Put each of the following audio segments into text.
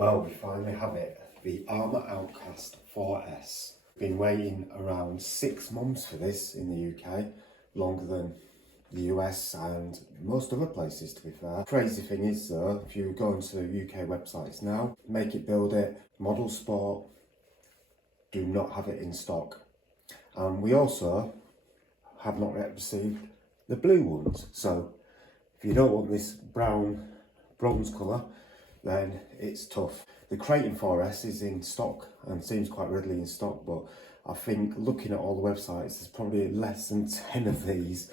Well, we finally have it, the Arrma Outcast 4S. Been waiting around 6 months for this in the UK, longer than the US and most other places, to be fair. Crazy thing is though, if you go into UK websites now, Make It Build It, Model Sport, do not have it in stock. And we also have not yet received the blue ones. So if you don't want this bronze colour, then it's tough. The Kraton 4S is in stock and seems quite readily in stock, but I think looking at all the websites, there's probably less than 10 of these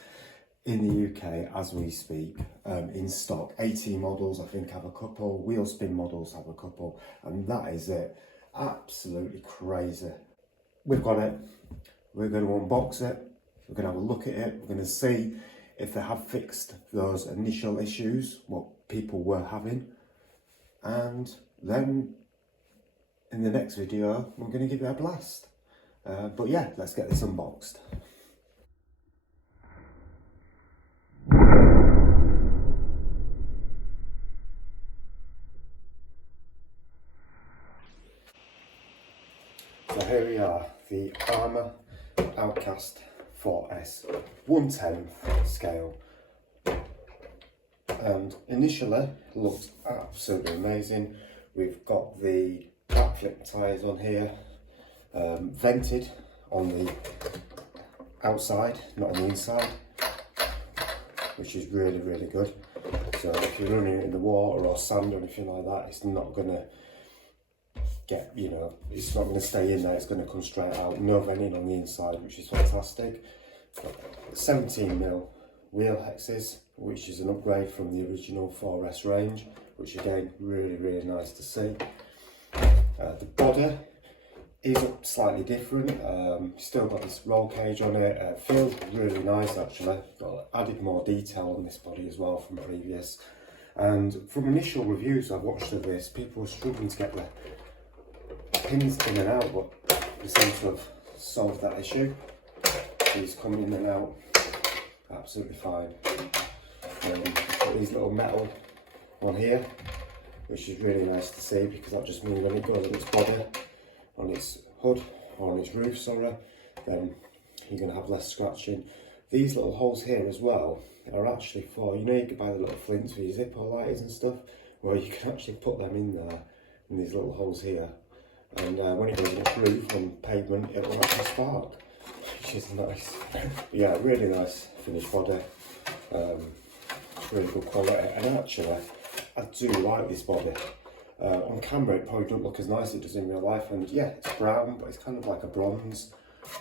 in the UK as we speak, in stock. 18 models I think have a couple, wheel spin models have a couple, and that is it. Absolutely crazy. We've got it, we're going to unbox it, we're going to have a look at it, we're going to see if they have fixed those initial issues, what people were having, and then in the next video we're going to give it a blast. But yeah, let's get this unboxed. So here we are, the Arrma Outcast 4S 1/10 scale, and initially looked absolutely amazing. We've got the backflip tyres on here, vented on the outside, not on the inside, which is really good. So if you're running it in the water or sand or anything like that, it's not going to get, it's not going to stay in there, it's going to come straight out. No venting on the inside, which is fantastic. 17mm wheel hexes, which is an upgrade from the original 4S range, which again, really nice to see. The body is slightly different, still got this roll cage on it, feels really nice actually. Got added more detail on this body as well from previous. And from initial reviews I've watched of this, people were struggling to get the pins in and out, but we seem to have solved that issue. These come in and out absolutely fine. Got these little metal on here, which is really nice to see, because that just means when it goes on its body, on its hood, or on its roof, sorry, then you're going to have less scratching. These little holes here as well are actually for, you can buy the little flints for your Zippo lighters and stuff, where you can actually put them in there, in these little holes here, and when it goes on its roof on pavement, it will actually spark, which is nice. Yeah, really nice finished body, really good quality, and actually I do like this body. On camera it probably doesn't look as nice as it does in real life, and yeah, it's brown, but it's kind of like a bronze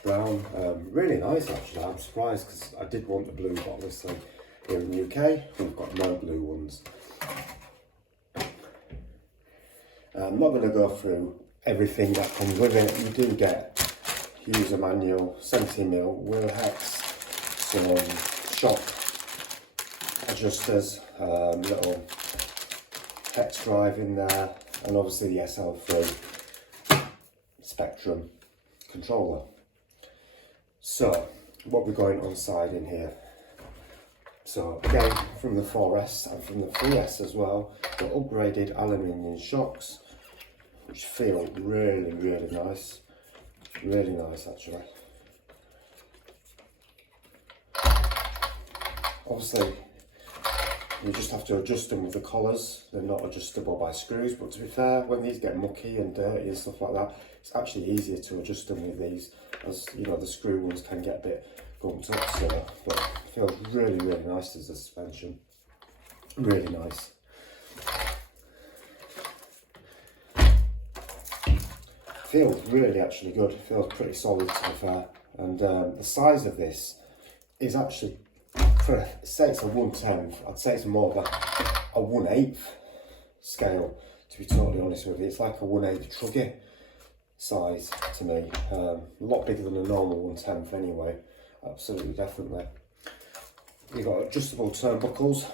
brown. Really nice actually. I'm surprised, because I did want the blue, but obviously here in the UK we've got no blue ones. I'm not going to go through everything that comes with it. You do get user manual, 17mm wheel hex, some shock adjusters, little hex drive in there, and obviously the SL3 Spectrum controller. So what we're going on side in here. So again, from the 4S and from the 3S as well, got upgraded aluminium shocks, which feel really nice. Really nice actually. Obviously you just have to adjust them with the collars. They're not adjustable by screws, but to be fair, when these get mucky and dirty and stuff like that, it's actually easier to adjust them with these, as the screw ones can get a bit gumped up. So, but it feels really nice as a suspension. Really nice. Feels really actually good. Feels pretty solid, to be fair. And the size of this is actually, say it's a 1/10, I'd say it's more of a 1/8 scale, to be totally honest with you. It's like a 1/8 truggy size to me. A lot bigger than a normal 1/10 anyway. Absolutely, definitely. You've got adjustable turnbuckles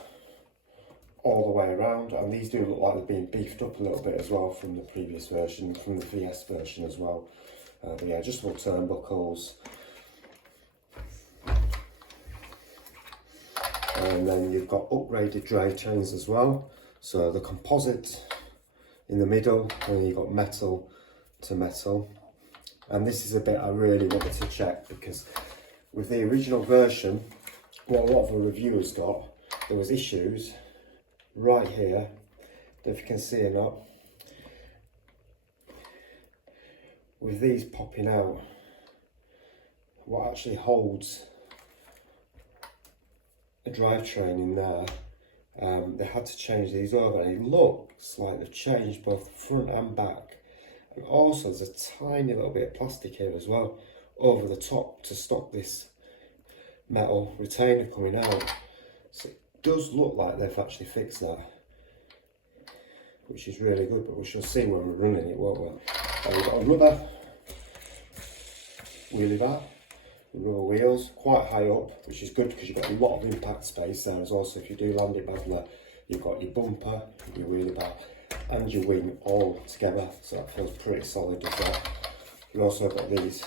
all the way around, and these do look like they've been beefed up a little bit as well from the previous version, from the VS version as well. But yeah, adjustable turnbuckles. And then you've got upgraded dray chains as well. So the composite in the middle, and you've got metal to metal. And this is a bit I really wanted to check, because with the original version, what a lot of the reviewers got, there was issues right here, if you can see or not, with these popping out. What actually holds a drivetrain in there, they had to change these over, and it looks like they've changed both front and back. And also there's a tiny little bit of plastic here as well over the top to stop this metal retainer coming out. So it does look like they've actually fixed that, which is really good, but we shall see when we're running it, won't we? And we've got a rubber wheelie bar, rubber wheels, quite high up, which is good because you've got a lot of impact space there as well. So if you do land it badly, you've got your bumper, your wheelie bar and your wing all together, so that feels pretty solid as well. You've also got these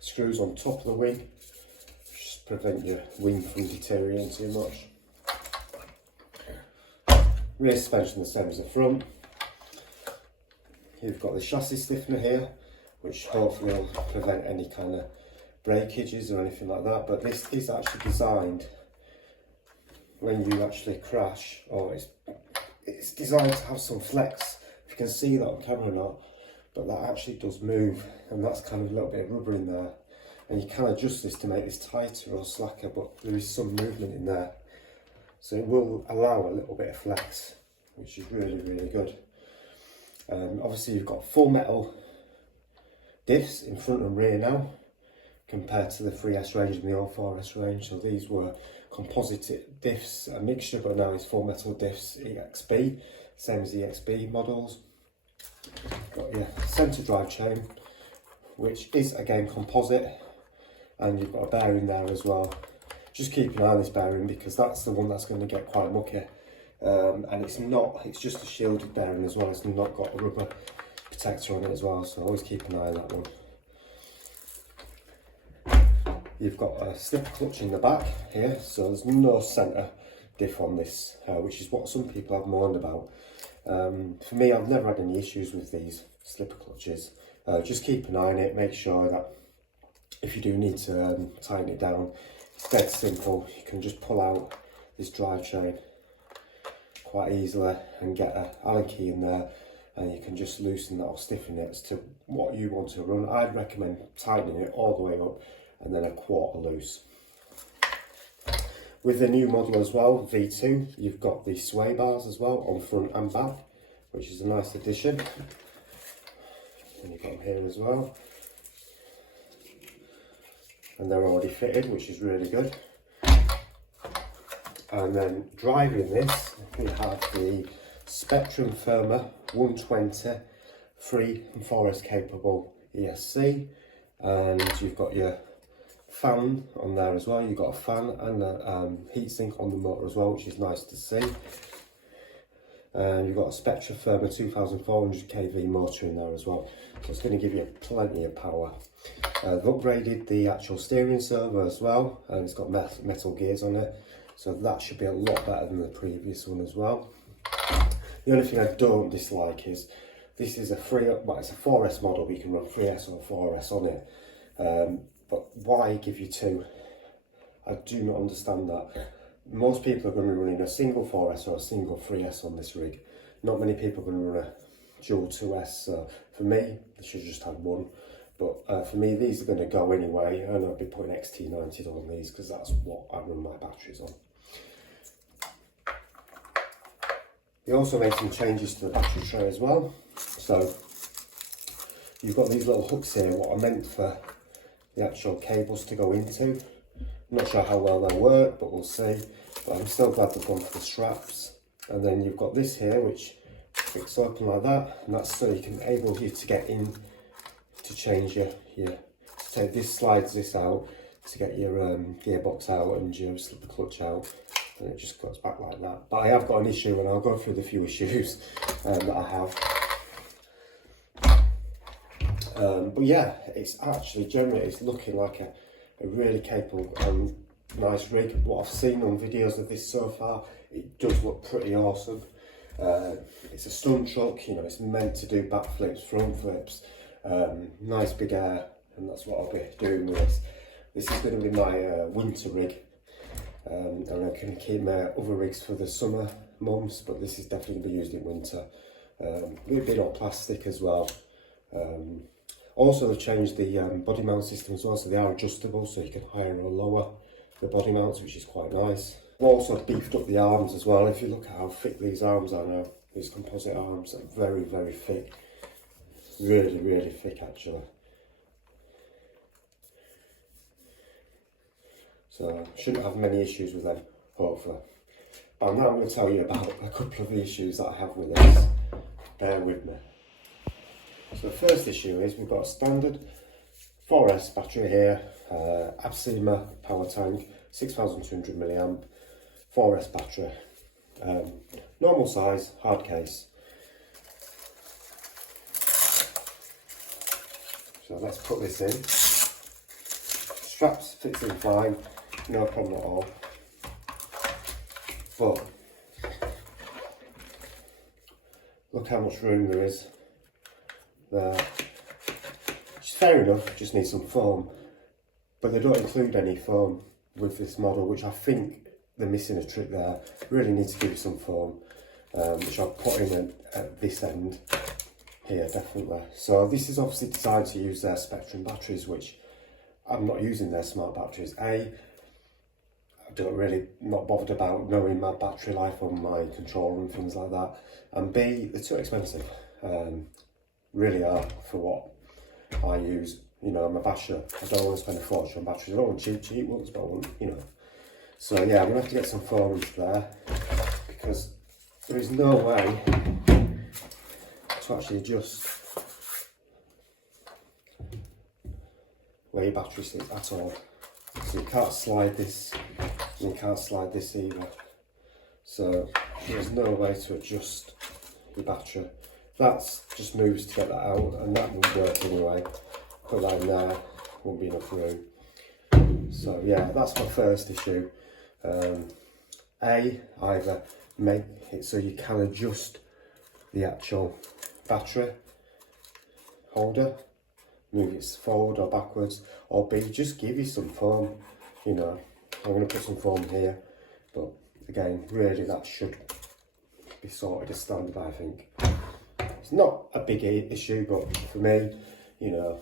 screws on top of the wing, just prevent your wing from deteriorating too much. Rear suspension the same as the front. You've got the chassis stiffener here, which hopefully will prevent any kind of breakages or anything like that, but this is actually designed when you actually crash, or it's designed to have some flex. If you can see that on camera or not, but that actually does move, and that's kind of a little bit of rubber in there, and you can adjust this to make this tighter or slacker, but there is some movement in there, so it will allow a little bit of flex, which is really good. Obviously you've got full metal diffs in front and rear now, compared to the 3S range and the old 4S range. So these were composite diffs, a mixture, but now it's full metal diffs, EXB, same as the EXB models. Got your centre drive chain, which is again composite, and you've got a bearing there as well. Just keep an eye on this bearing, because that's the one that's going to get quite mucky, and it's just a shielded bearing as well. It's not got a rubber protector on it as well, so always keep an eye on that one. You've got a slipper clutch in the back here, so there's no centre diff on this, which is what some people have moaned about. For me, I've never had any issues with these slipper clutches. Just keep an eye on it, make sure that if you do need to tighten it down, it's dead simple. You can just pull out this drive chain quite easily and get an Allen key in there, and you can just loosen that or stiffen it as to what you want to run. I'd recommend tightening it all the way up and then a quarter loose. With the new model as well, V2, you've got the sway bars as well on front and back, which is a nice addition. And you've got them here as well. And they're already fitted, which is really good. And then driving this, we have the Spectrum Firma 120 3 and 4S capable ESC, and you've got your fan on there as well. You've got a fan and a heatsink on the motor as well, which is nice to see. And you've got a Spectrum Firma 2400 kV motor in there as well, so it's going to give you plenty of power. They've upgraded the actual steering servo as well, and it's got metal gears on it, so that should be a lot better than the previous one as well. The only thing I don't dislike is this is it's a 4S model, but you can run 3S or 4S on it. But why give you two? I do not understand that. Most people are going to be running a single 4S or a single 3S on this rig. Not many people are going to run a dual 2S. So for me, they should have just had one. But for me, these are going to go anyway, and I'll be putting XT90s on these because that's what I run my batteries on. We also made some changes to the battery tray as well. So you've got these little hooks here, what are meant for the actual cables to go into. I'm not sure how well they'll work, but we'll see. But I'm still glad they've gone for the straps. And then you've got this here, which flicks open like that, and that's so you can enable you to get in to change your so this slides this out to get your gearbox out and your slipper clutch out, and it just goes back like that. But I have got an issue, and I'll go through the few issues that I have. But yeah, it's actually generally it's looking like a really capable and nice rig. What I've seen on videos of this so far, it does look pretty awesome. It's a stunt truck, you know, it's meant to do backflips, front flips, nice big air, and that's what I'll be doing with this. This is going to be my winter rig, and I can keep my other rigs for the summer months, but this is definitely going to be used in winter. A bit of plastic as well. Also, they've changed the body mount system as well, so they are adjustable, so you can higher or lower the body mounts, which is quite nice. I've also beefed up the arms as well. If you look at how thick these arms are now, these composite arms are very, very thick. Really, really thick actually. So shouldn't have many issues with them, hopefully. But now I'm going to tell you about a couple of the issues that I have with this. Bear with me. So the first issue is we've got a standard 4S battery here, Arrma power tank, 6200 milliamp, 4S battery, normal size, hard case. So let's put this in. Straps fits in fine, no problem at all. But look how much room there is there. Which is fair enough, just need some foam. But they don't include any foam with this model, which I think they're missing a trick there. Really need to give some foam, which I'll put in at this end here, definitely. So this is obviously designed to use their Spectrum batteries, which I'm not using their smart batteries. I don't really, not bothered about knowing my battery life on my controller and things like that. And B, they're too expensive. Really are for what I use. You know, I'm a basher. I don't want to spend a fortune on batteries. I don't want cheap ones, but I want, you know. So yeah, I'm going to have to get some foam into there, because there is no way to actually adjust where your battery sits at all. So you can't slide this, and you can't slide this either. So there's no way to adjust your battery. That's just moves to get that out, and that won't work anyway. Put that in there, won't be enough room. So yeah, that's my first issue. Either make it so you can adjust the actual battery holder, move it forward or backwards, or B, just give you some foam. You know, I'm going to put some foam here, but again, really that should be sorted as standard, I think. It's not a big issue, but for me, you know,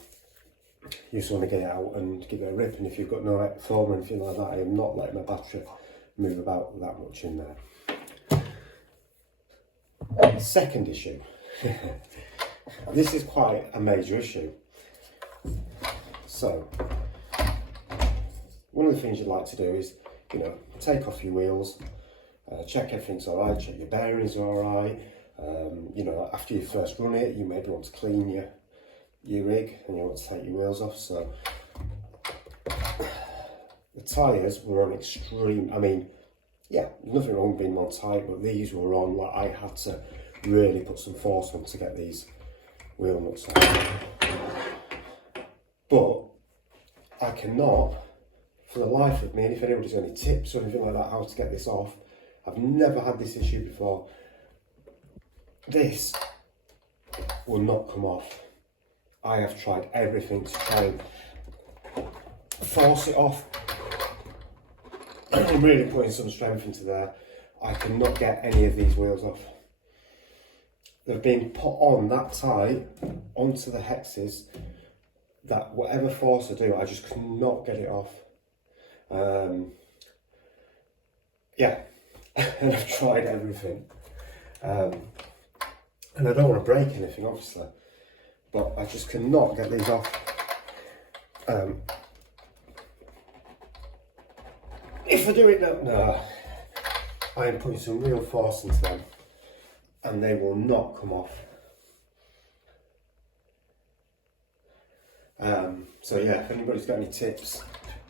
you just want to get it out and give it a rip, and if you've got no foam or anything like that, I am not letting my battery move about that much in there. Second issue. This is quite a major issue. So, one of the things you'd like to do is, you know, take off your wheels, check everything's alright, check your bearings are alright. You know, after you first run it, you maybe want to clean your rig and you want to take your wheels off. So the tyres were on extreme, I mean, yeah, nothing wrong with being on tight, but these were on, like, I had to really put some force on to get these wheel nuts out. But I cannot, for the life of me, and if anybody's got any tips or anything like that, how to get this off, I've never had this issue before. This will not come off. I have tried everything to try and force it off. I'm really putting some strength into there. I cannot get any of these wheels off. They've been put on that tight onto the hexes that whatever force I do, I just cannot get it off. Yeah, and I've tried everything. And I don't want to break anything, obviously, but I just cannot get these off. If I do it now, no, I am putting some real force into them, and they will not come off. So yeah, if anybody's got any tips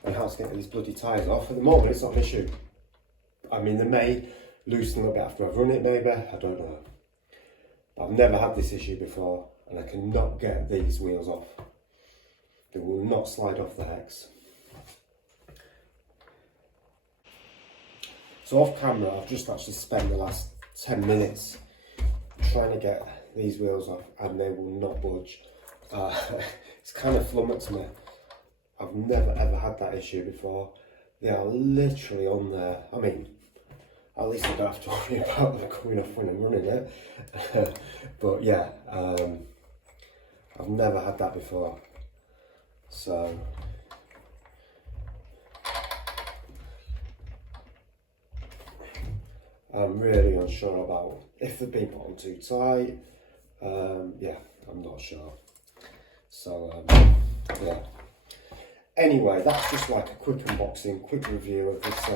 on how to get these bloody tyres off, at the moment it's not an issue. I mean, they may loosen a little bit after I've run it, maybe, I don't know. But I've never had this issue before, and I cannot get these wheels off. They will not slide off the hex. So off camera, I've just actually spent the last 10 minutes trying to get these wheels off and they will not budge. It's kind of flummoxed me. I've never ever had that issue before. They are literally on there. I mean, at least I don't have to worry about them coming off when I'm running it. But yeah, I've never had that before. So I'm really unsure about if they've been put on too tight. Yeah, I'm not sure. So yeah. Anyway, that's just like a quick unboxing, quick review of this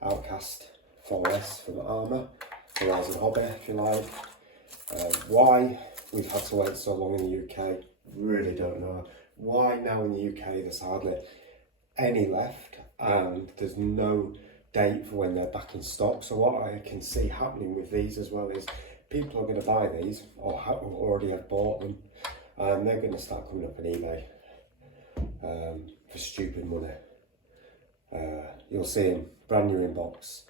Outcast 4S from Arrma, for as a hobby, if you like. Why we've had to wait so long in the UK, really don't know. Why now in the UK there's hardly any left, and there's no date for when they're back in stock. So what I can see happening with these as well is people are going to buy these, or already have bought them, and they're going to start coming up on eBay for stupid money. You'll see them brand new in box,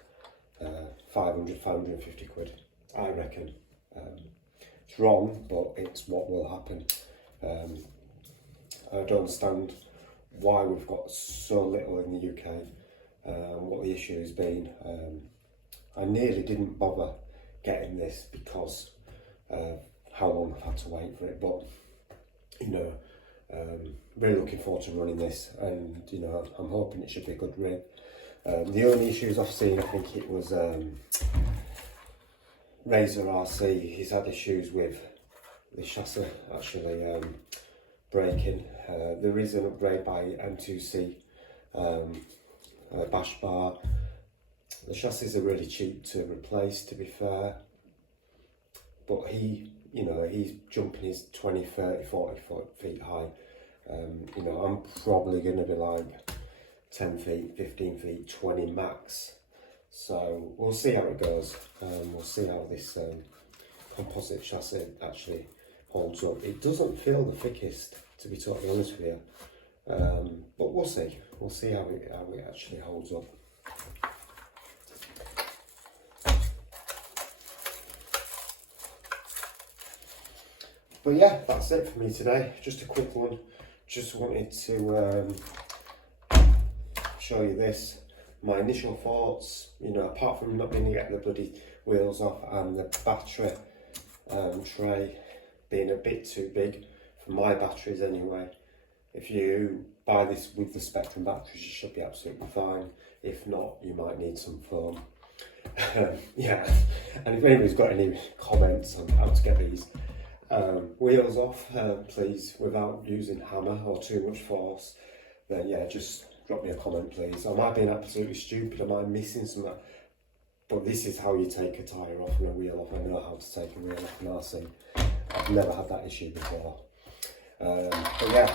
500, 550 quid, I reckon. It's wrong, but it's what will happen. I don't understand why we've got so little in the UK, what the issue has been. I nearly didn't bother getting this because of how long I've had to wait for it, but you know, really looking forward to running this, and you know, I'm hoping it should be a good rig. The only issues I've seen, I think it was Razor RC. He's had issues with the chassis actually breaking. There is an upgrade by M2C, bash bar. The chassis are really cheap to replace, to be fair, but he, you know, he's jumping his 20, 30, 40 feet high. You know, I'm probably going to be like 10 feet, 15 feet, 20 max. So we'll see how it goes. We'll see how this composite chassis actually holds up. It doesn't feel the thickest, to be totally honest with you, but we'll see. We'll see how it actually holds up. But yeah, that's it for me today. Just a quick one. Just wanted to show you this. My initial thoughts, you know, apart from not being able to get the bloody wheels off and the battery tray being a bit too big for my batteries anyway. If you buy this with the Spectrum batteries, you should be absolutely fine. If not, you might need some foam. Yeah, and if anybody's got any comments on how to get these wheels off, please, without using hammer or too much force, then yeah, just drop me a comment, please. Am I being absolutely stupid? Am I missing something? But this is how you take a tyre off and a wheel off. I know how to take a wheel off an RC. I've never had that issue before. But yeah,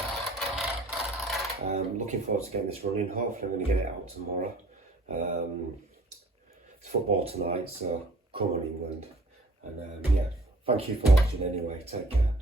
looking forward to getting this running. Hopefully I'm going to get it out tomorrow. It's football tonight, so come on England. And yeah, thank you for watching anyway. Take care.